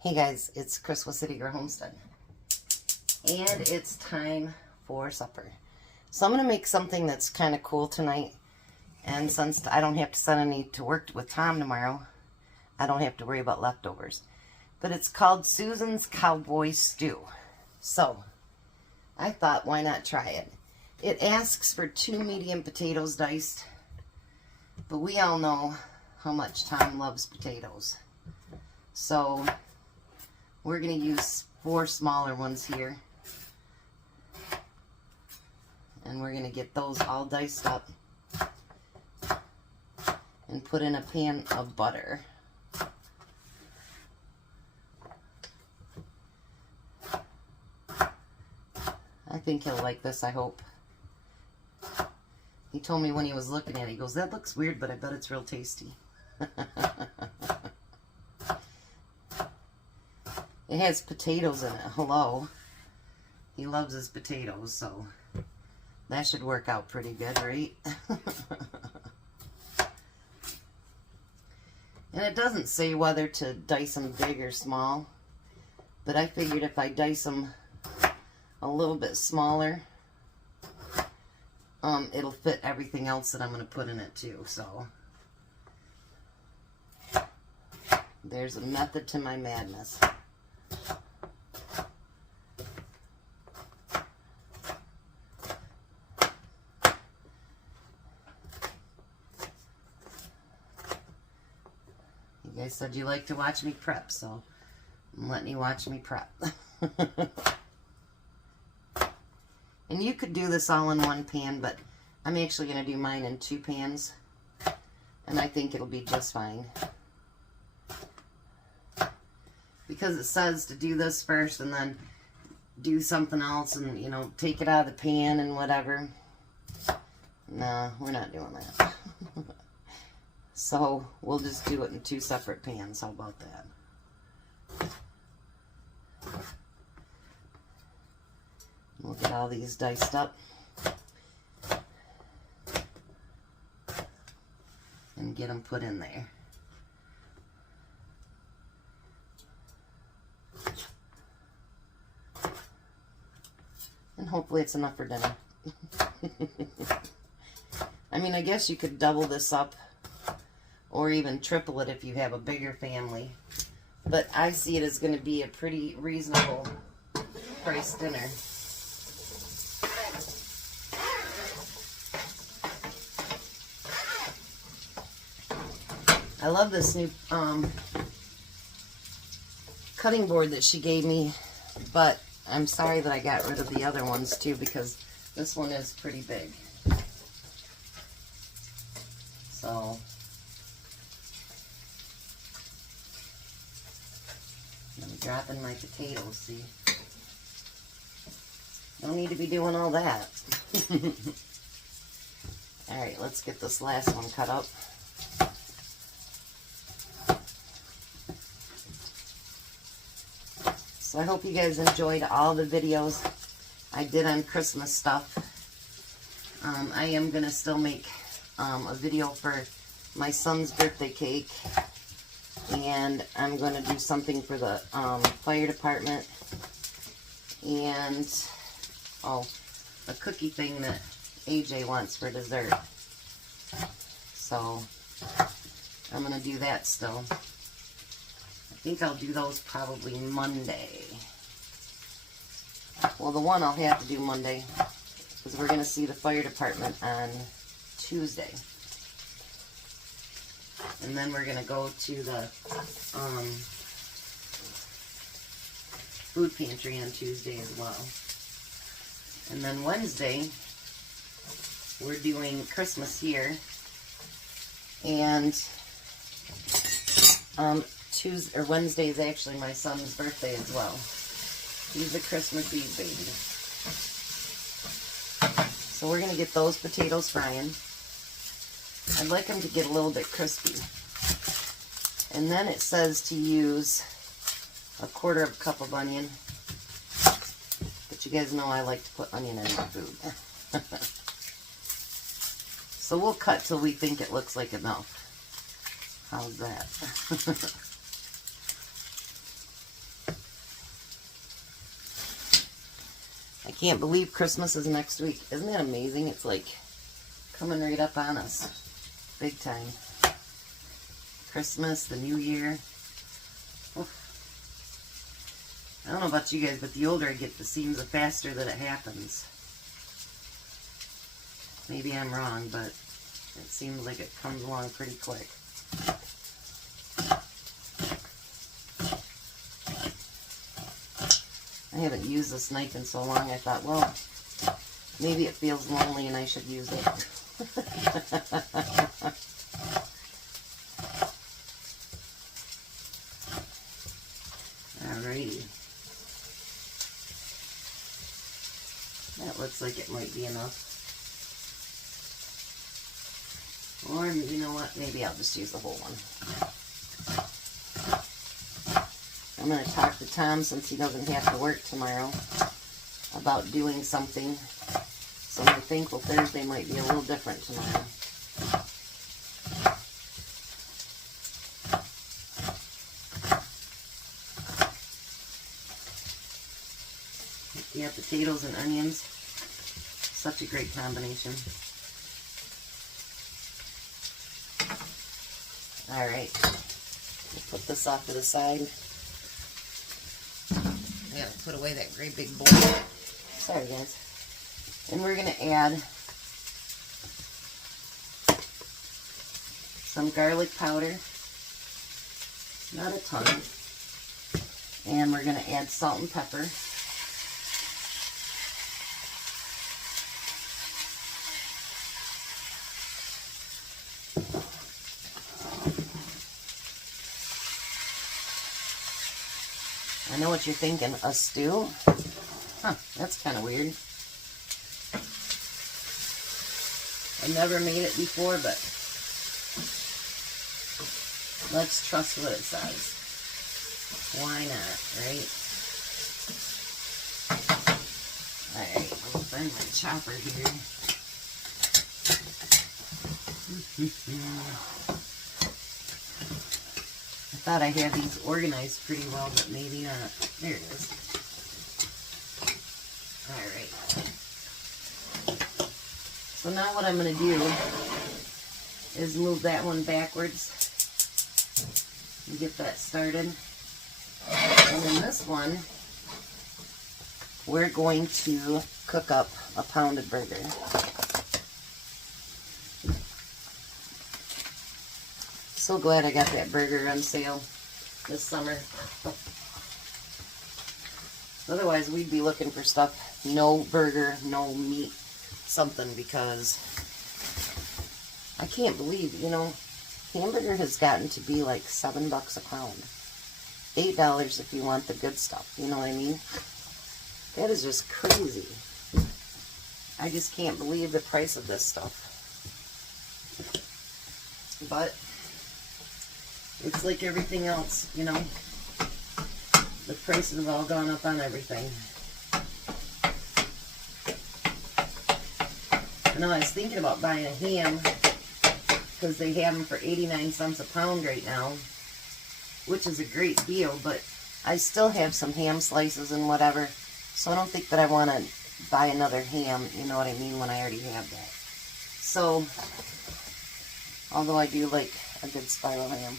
Hey guys, it's Chris with City Girl Homestead, and it's time for supper. So I'm going to make something that's kind of cool tonight, and since I don't have to send any to work with Tom tomorrow, I don't have to worry about leftovers. But it's called Susan's Cowboy Stew. So I thought, why not try it? It asks for 2 medium potatoes diced, but we all know how much Tom loves potatoes. So we're going to use 4 smaller ones here. And we're going to get those all diced up and put in a pan of butter. I think he'll like this, I hope. He told me when he was looking at it, he goes, "That looks weird, but I bet it's real tasty." It has potatoes in it. Hello. He loves his potatoes, so that should work out pretty good, right? And it doesn't say whether to dice them big or small, but I figured if I dice them a little bit smaller, it'll fit everything else that I'm going to put in it too. So there's a method to my madness. You guys said you like to watch me prep, so I'm letting you watch me prep. And you could do this all in one pan, but I'm actually going to do mine in 2 pans, and I think it'll be just fine. Because it says to do this first and then do something else and, you know, take it out of the pan and whatever. No, we're not doing that. So we'll just do it in 2 separate pans. How about that? We'll get all these diced up and get them put in there. And hopefully it's enough for dinner. I mean, I guess you could double this up or even triple it if you have a bigger family. But I see it as going to be a pretty reasonable price dinner. I love this new cutting board that she gave me, but I'm sorry that I got rid of the other ones too, because this one is pretty big. So I'm dropping my potatoes, see? Don't need to be doing all that. Alright, let's get this last one cut up. So I hope you guys enjoyed all the videos I did on Christmas stuff. I am going to still make a video for my son's birthday cake. And I'm going to do something for the fire department. And, oh, a cookie thing that AJ wants for dessert. So I'm going to do that still. I think I'll do those probably Monday. Well, the one I'll have to do Monday, because we're going to see the fire department on Tuesday. And then we're going to go to the food pantry on Tuesday as well. And then Wednesday, we're doing Christmas here. And Tuesday or Wednesday is actually my son's birthday as well. He's a Christmas Eve baby. So we're going to get those potatoes frying. I'd like them to get a little bit crispy. And then it says to use 1/4 cup of onion. But you guys know I like to put onion in my food. So we'll cut till we think it looks like enough. How's that? Can't believe Christmas is next week. Isn't that amazing? It's like coming right up on us. Big time. Christmas, the new year. Oof. I don't know about you guys, but the older I get, it seems the faster that it happens. Maybe I'm wrong, but it seems like it comes along pretty quick. I haven't used this knife in so long, I thought, well, maybe it feels lonely and I should use it. Alrighty. That looks like it might be enough. Or, you know what, maybe I'll just use the whole one. I'm going to talk to Tom, since he doesn't have to work tomorrow, about doing something. So my Thankful Thursday might be a little different tomorrow. Yeah, potatoes and onions. Such a great combination. Alright, we'll put this off to the side. I gotta put away that great big bowl. Sorry guys. And we're gonna add some garlic powder. Not a ton. And we're gonna add salt and pepper. I know what you're thinking, a stew? Huh, that's kind of weird. I never made it before, but let's trust what it says. Why not, right? Alright, I'll find my chopper here. I thought I had these organized pretty well, but maybe not. There it is. Alright. So now what I'm going to do is move that one backwards and get that started. And then this one, we're going to cook up a pounded burger. So glad I got that burger on sale this summer. Otherwise, we'd be looking for stuff, no burger, no meat, something, because I can't believe, you know, hamburger has gotten to be like $7 a pound. $8 if you want the good stuff, you know what I mean? That is just crazy. I just can't believe the price of this stuff. But it's like everything else, you know. The prices have all gone up on everything. I know I was thinking about buying a ham because they have them for 89 cents a pound right now, which is a great deal, but I still have some ham slices and whatever, so I don't think that I want to buy another ham, you know what I mean, when I already have that. So, although I do like a good spiral ham.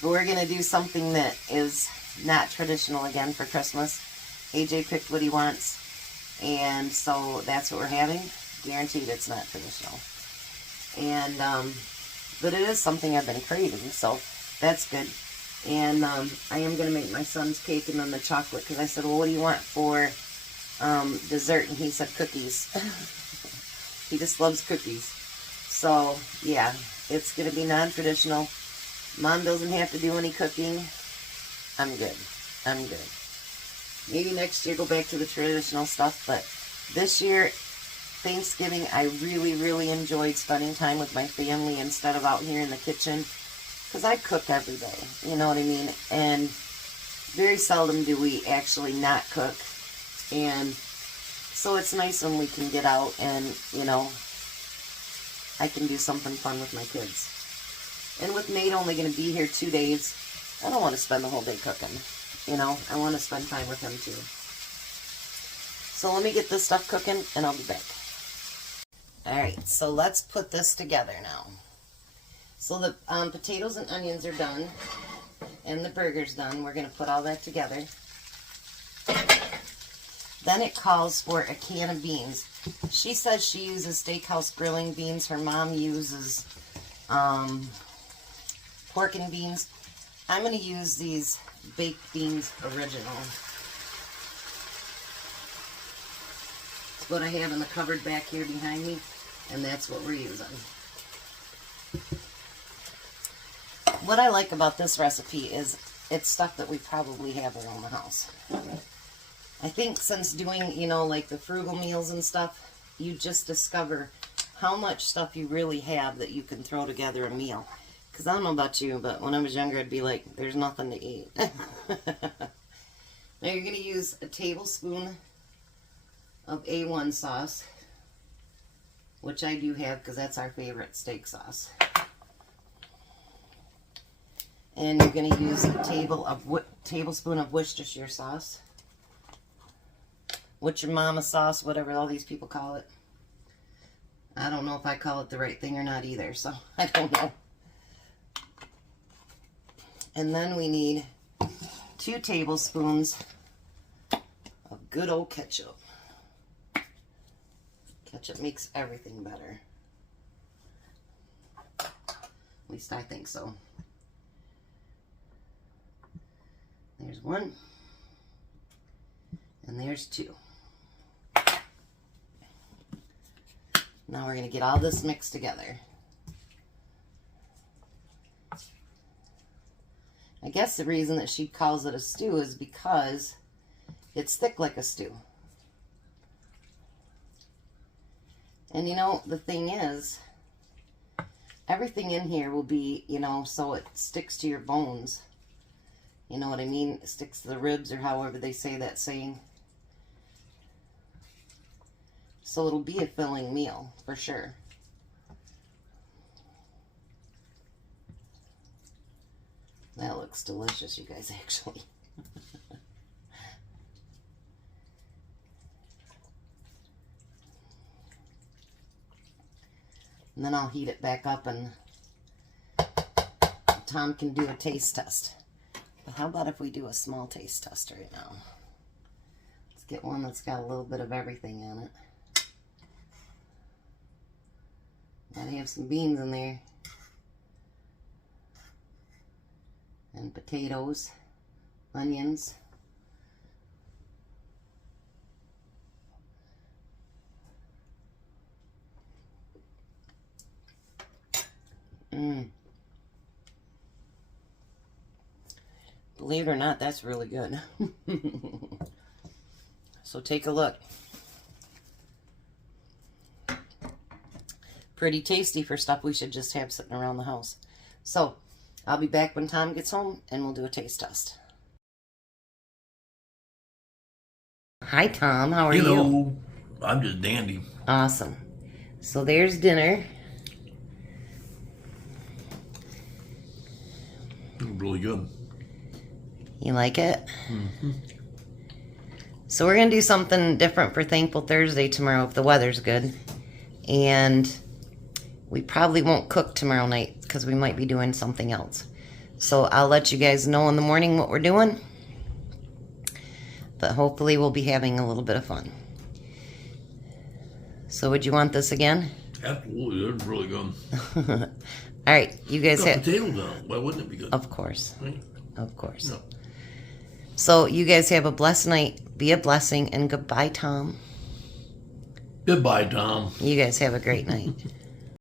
But we're going to do something that is not traditional again for Christmas. AJ picked what he wants, and so that's what we're having. Guaranteed it's not traditional. And, but it is something I've been craving, so that's good. And I am going to make my son's cake and then the chocolate, because I said, well, what do you want for dessert? And he said cookies. He just loves cookies. So, yeah, it's going to be non-traditional. Mom doesn't have to do any cooking. I'm good. I'm good. Maybe next year go back to the traditional stuff, but this year, Thanksgiving, I really, really enjoyed spending time with my family instead of out here in the kitchen, because I cook every day, you know what I mean? And very seldom do we actually not cook. And so it's nice when we can get out and, you know, I can do something fun with my kids. And with Nate only going to be here 2 days, I don't want to spend the whole day cooking. You know, I want to spend time with him too. So let me get this stuff cooking and I'll be back. Alright, so let's put this together now. So the potatoes and onions are done and the burger's done. We're going to put all that together. Then it calls for a can of beans. She says she uses steakhouse grilling beans. Her mom uses pork and beans. I'm going to use these baked beans original. That's what I have in the cupboard back here behind me, and that's what we're using. What I like about this recipe is it's stuff that we probably have around the house. I think since doing, you know, like the frugal meals and stuff, you just discover how much stuff you really have that you can throw together a meal. Because I don't know about you, but when I was younger, I'd be like, there's nothing to eat. Now you're going to use a tablespoon of A1 sauce, which I do have because that's our favorite steak sauce. And you're going to use a tablespoon of Worcestershire sauce. What's your mama sauce, whatever all these people call it. I don't know if I call it the right thing or not either, so I don't know. And then we need 2 tablespoons of good old ketchup. Ketchup makes everything better. At least I think so. There's 1. And there's 2. Now we're going to get all this mixed together. I guess the reason that she calls it a stew is because it's thick like a stew. And you know, the thing is, everything in here will be, you know, so it sticks to your bones. You know what I mean? It sticks to the ribs or however they say that saying. So it'll be a filling meal, for sure. That looks delicious, you guys, actually. And then I'll heat it back up and Tom can do a taste test. But how about if we do a small taste test right now? Let's get one that's got a little bit of everything in it. Gotta have some beans in there. And potatoes, onions. Believe it or not, that's really good. So take a look. Pretty tasty for stuff we should just have sitting around the house. So I'll be back when Tom gets home and we'll do a taste test. Hi Tom, how are you? Hello. I'm just dandy. Awesome. So there's dinner. Really good. You like it? Mm-hmm. So we're going to do something different for Thankful Thursday tomorrow if the weather's good. And we probably won't cook tomorrow night because we might be doing something else. So I'll let you guys know in the morning what we're doing. But hopefully we'll be having a little bit of fun. So would you want this again? Absolutely. That's really good. All right. You guys have potatoes on it. Why wouldn't it be good? Of course. Right? Of course. No. So you guys have a blessed night. Be a blessing. And goodbye, Tom. Goodbye, Tom. You guys have a great night.